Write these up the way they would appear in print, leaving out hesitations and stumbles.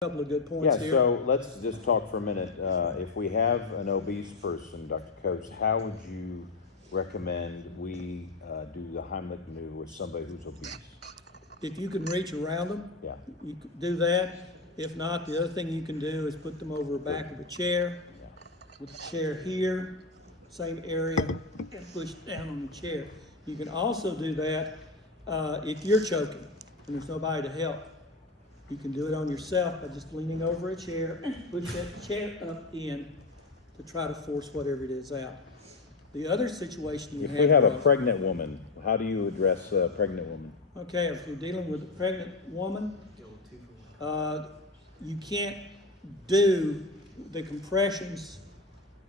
Couple of good points Yeah, here. so let's just talk for a minute. If we have an obese person, Dr. Coates, how would you recommend we do the Heimlich maneuver with somebody who's obese? If you can reach around them, Yeah, you can do that. If not, the other thing you can do is put them over the back of a chair, yeah, with the chair here, same area, and push down on the chair. You can also do that if you're choking and there's nobody to help. You can do it on yourself by just leaning over a chair, push that chair up in to try to force whatever it is out. The other situation you If have we have a was- pregnant woman, how do you address a pregnant woman? Okay, if you're dealing with a pregnant woman, you can't do the compressions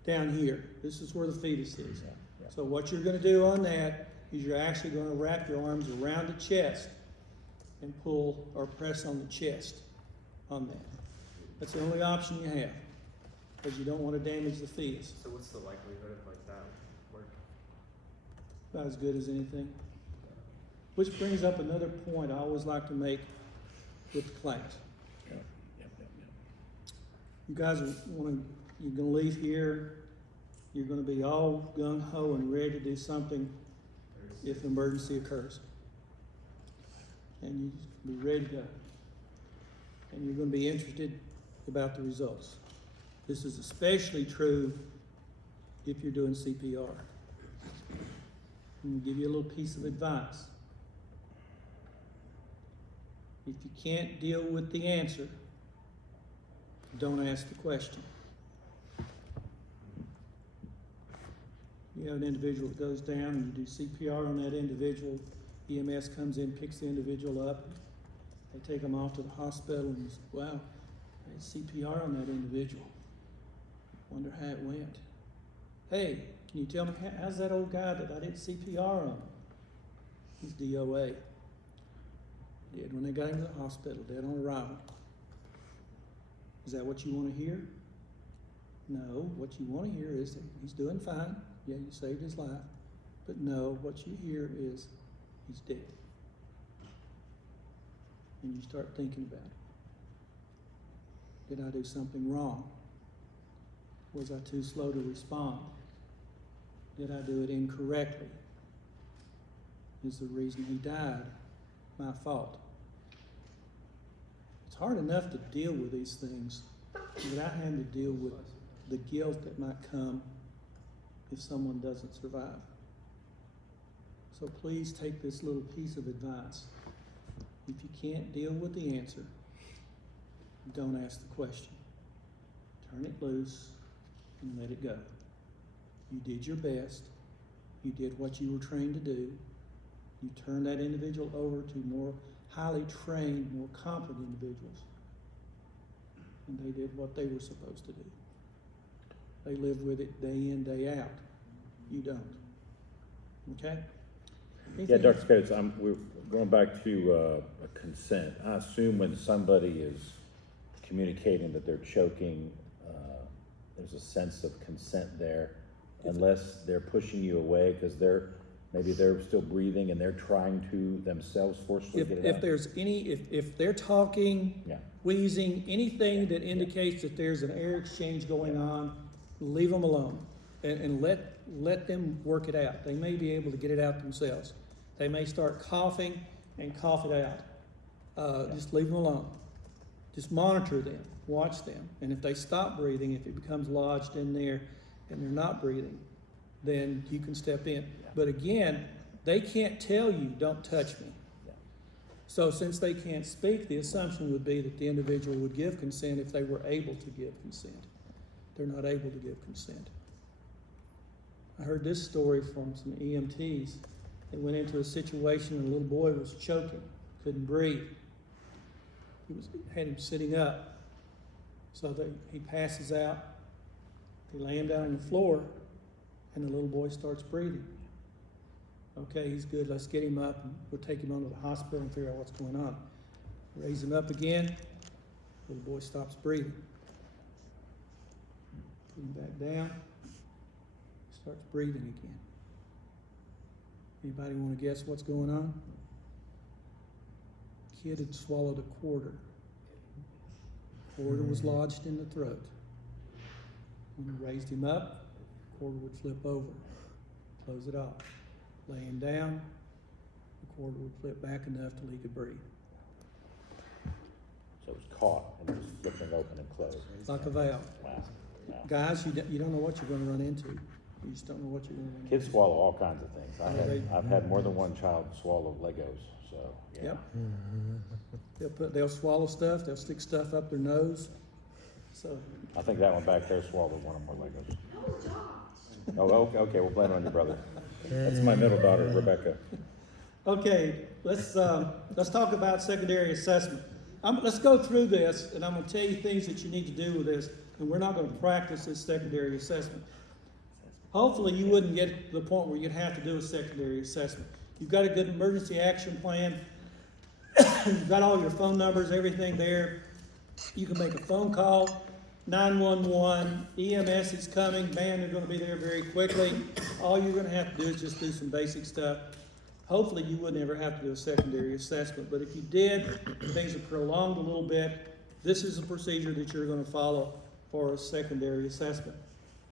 down here. This is where the fetus is. Yeah. So what you're gonna do on that is you're actually gonna wrap your arms around the chest and pull or press on the chest on that. That's the only option you have, because you don't want to damage the fetus. So what's the likelihood of like that work? About as good as anything. Which brings up another point I always like to make with the class. Yeah. You guys you're gonna leave here, you're gonna be all gung ho and ready to do something if an emergency occurs. And you just be ready to go. And you're gonna be interested about the results. This is especially true if you're doing CPR. I'm gonna give you a little piece of advice. If you can't deal with the answer, don't ask the question. You have an individual that goes down and you do CPR on that individual. EMS comes in, picks the individual up. They take them off to the hospital and you say, wow, I had CPR on that individual. Wonder how it went. Hey, can you tell me, how's that old guy that I did CPR on? He's DOA. Did when they got him to the hospital, dead on arrival. Is that what you want to hear? No, what you want to hear is that he's doing fine. Yeah, you saved his life. But no, what you hear is he's dead. And you start thinking about it. Did I do something wrong? Was I too slow to respond? Did I do it incorrectly? Is the reason he died my fault? It's hard enough to deal with these things without having to deal with the guilt that might come if someone doesn't survive. So please take this little piece of advice. If you can't deal with the answer, don't ask the question. Turn it loose and let it go. You did your best. You did what you were trained to do. You turned that individual over to more highly trained, more competent individuals. And they did what they were supposed to do. They live with it day in, day out. You don't. Okay? Yeah, Dr. Coates, we're going back to consent. I assume when somebody is communicating that they're choking, there's a sense of consent there, unless they're pushing you away because maybe they're still breathing and they're trying to themselves forcefully get it out. If there's if they're talking, Yeah. wheezing, anything that indicates that there's an air exchange going on, leave them alone and let them work it out. They may be able to get it out themselves. They may start coughing and cough it out. Just leave them alone. Just monitor them, watch them. And if they stop breathing, if it becomes lodged in there and they're not breathing, then you can step in. But again, they can't tell you, don't touch me. So since they can't speak, the assumption would be that the individual would give consent if they were able to give consent. They're not able to give consent. I heard this story from some EMTs. They went into a situation and a little boy was choking, couldn't breathe. Had him sitting up. So he passes out. They lay him down on the floor and the little boy starts breathing. Okay, he's good. Let's get him up and we'll take him on to the hospital and figure out what's going on. Raise him up again. Little boy stops breathing. Put him back down. Starts breathing again. Anybody want to guess what's going on? Kid had swallowed a quarter. Quarter was lodged in the throat. When you raised him up, quarter would flip over, close it off. Laying down, the quarter would flip back enough till he could breathe, So it was caught and it was flipping open and closed. like a valve. Wow. Wow. Guys, you don't know what you're gonna run into. You just don't know what you're gonna run into. Kids swallow all kinds of things. Oh, I've had more than one child swallow Legos, so, yeah. Yep. They'll swallow stuff, they'll stick stuff up their nose, so. I think that one back there swallowed one of my Legos. Oh, okay, we'll blame it on your brother. That's my middle daughter, Rebecca. Okay, let's talk about secondary assessment. Let's go through this, and I'm gonna tell you things that you need to do with this, and we're not gonna practice this secondary assessment. Hopefully, you wouldn't get to the point where you'd have to do a secondary assessment. You've got a good emergency action plan. You've got all your phone numbers, everything there. You can make a phone call, 911, EMS is coming, man, they're gonna be there very quickly. All you're gonna have to do is just do some basic stuff. Hopefully, you wouldn't ever have to do a secondary assessment, but if you did, things are prolonged a little bit, this is a procedure that you're gonna follow for a secondary assessment.